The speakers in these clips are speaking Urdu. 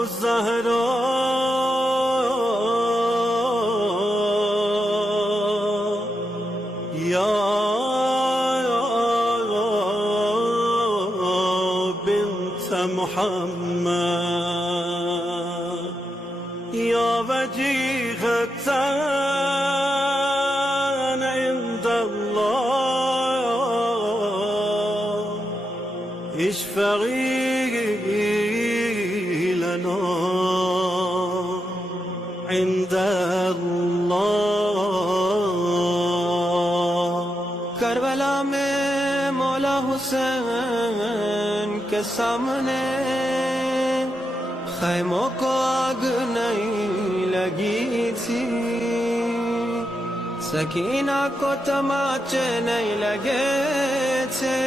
الزهراء يا بنت محمد يا وجيهة عند الله اشفعي لنا عند الله. کربلا میں مولا حسین کے سامنے خیموں کو آگ نہیں لگی تھی، سکینہ کو تماچے نہیں لگے تھے،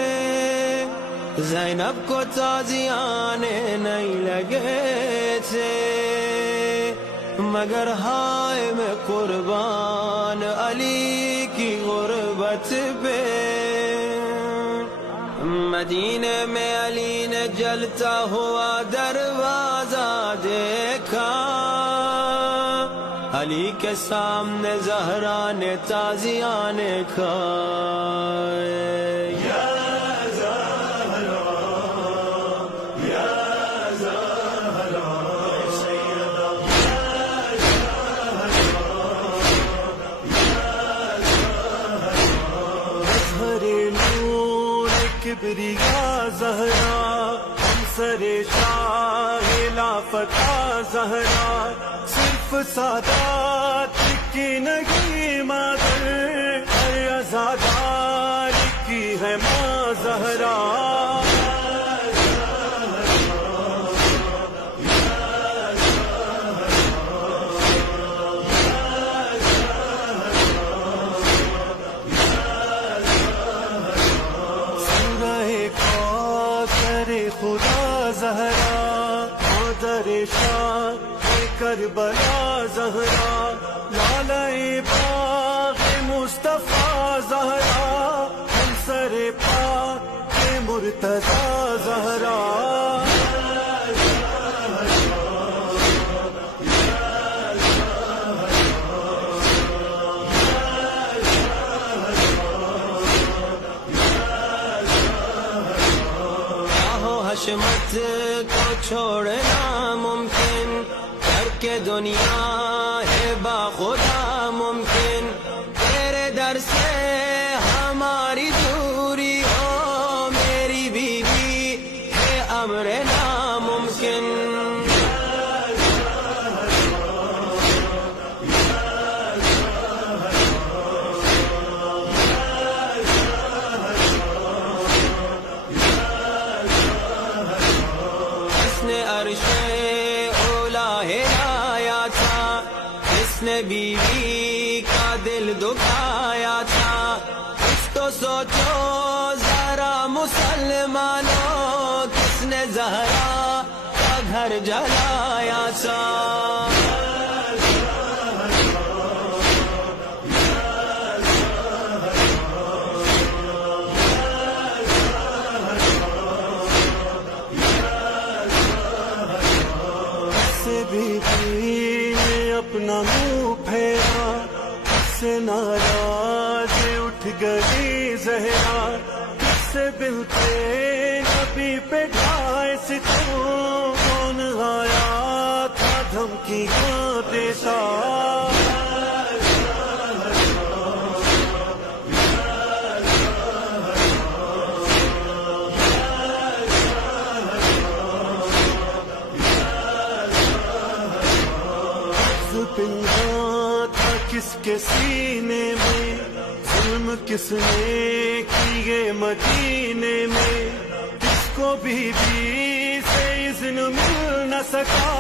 زینب کو تازیانے نہیں لگے تھے، مگر ہائے میں قربان علی کی غربت پہ. مدینے میں علی نے جلتا ہوا دروازہ دیکھا، علی کے سامنے زہرا نے تازیانے کھائے. کبریا زہرا ہمسر شاہ لافتہ زہرا، صرف سادات کی نہیں مادر، ہر عزادار کی ہے ماں زہرا. خدا زہرا مادر شاہ کربلا زہرا، لالۂ باغ مصطفیٰ زہرا، ہمسر پاک مرتضیٰ زہرا. حشمت کو چھوڑنا ممکن، کر کے دنیا ہے با خدا ممکن، تیرے در سے ہماری دوری ہو میری بیوی ہے امر ناممکن. نے بیوی کا دل دکھایا تھا، کچھ تو سوچو ذرا مسلمانوں، کس نے زہرا کا گھر جلایا تھا. اپنا منہ پھیرا، کس سے ناراض اٹھ گئی زہرا، کس سے بلتے نبی پہ ڈھائے ستم، کون آیا تھا دھمکیاں دیتا. کس کے سینے میں ظلم کس نے کیے مدینے میں، کس کو بی بی سے اذن مل نہ سکا،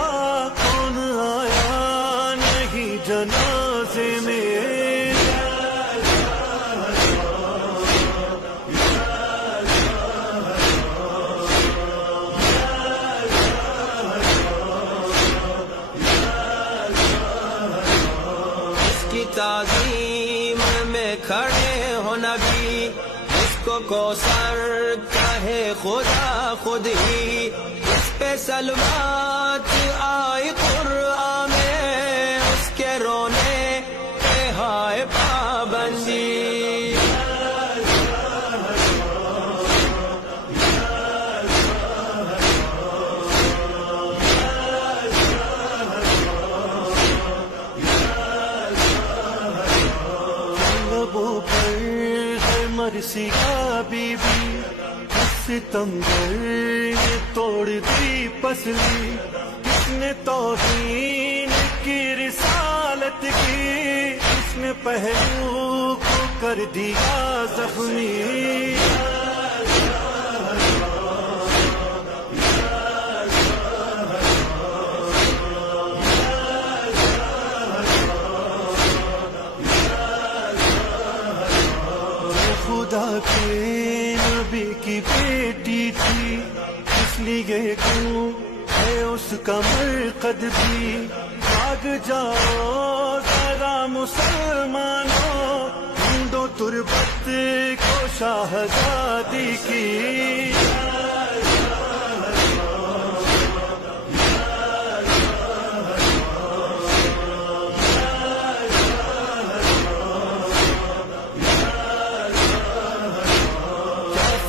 کون آیا نہیں جنازے میں. تعظیم میں کھڑے ہو نبی، جس کو کوثر کہے خدا خود ہی، اس پہ سلوات آئی قرآن میں، اس کے رونے پہ ہائے پابندی۔ لبوں پر ہے مرسی کا بی بی، ستمبر نے توڑ دی پسلی، کس نے توہین کی رسالت کی، کس نے پہلو کو کر دیا زخمی۔ خدا کے نبی کی بیٹی تھی، اس لیے کیوں ہے اس کا مرقد بھی؟ بھاگ جاؤ ذرا مسلمانوں، ڈھونڈو تربت کو شاہزادی کی۔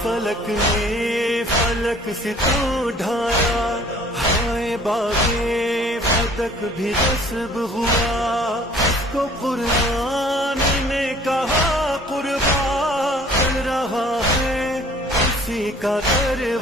فلک نے فلک سے تو ڈھایا، ہائے باغے فتک بھی نصب ہوا، اس کو قرآن نے کہا قربان، چل رہا ہے اسی کا در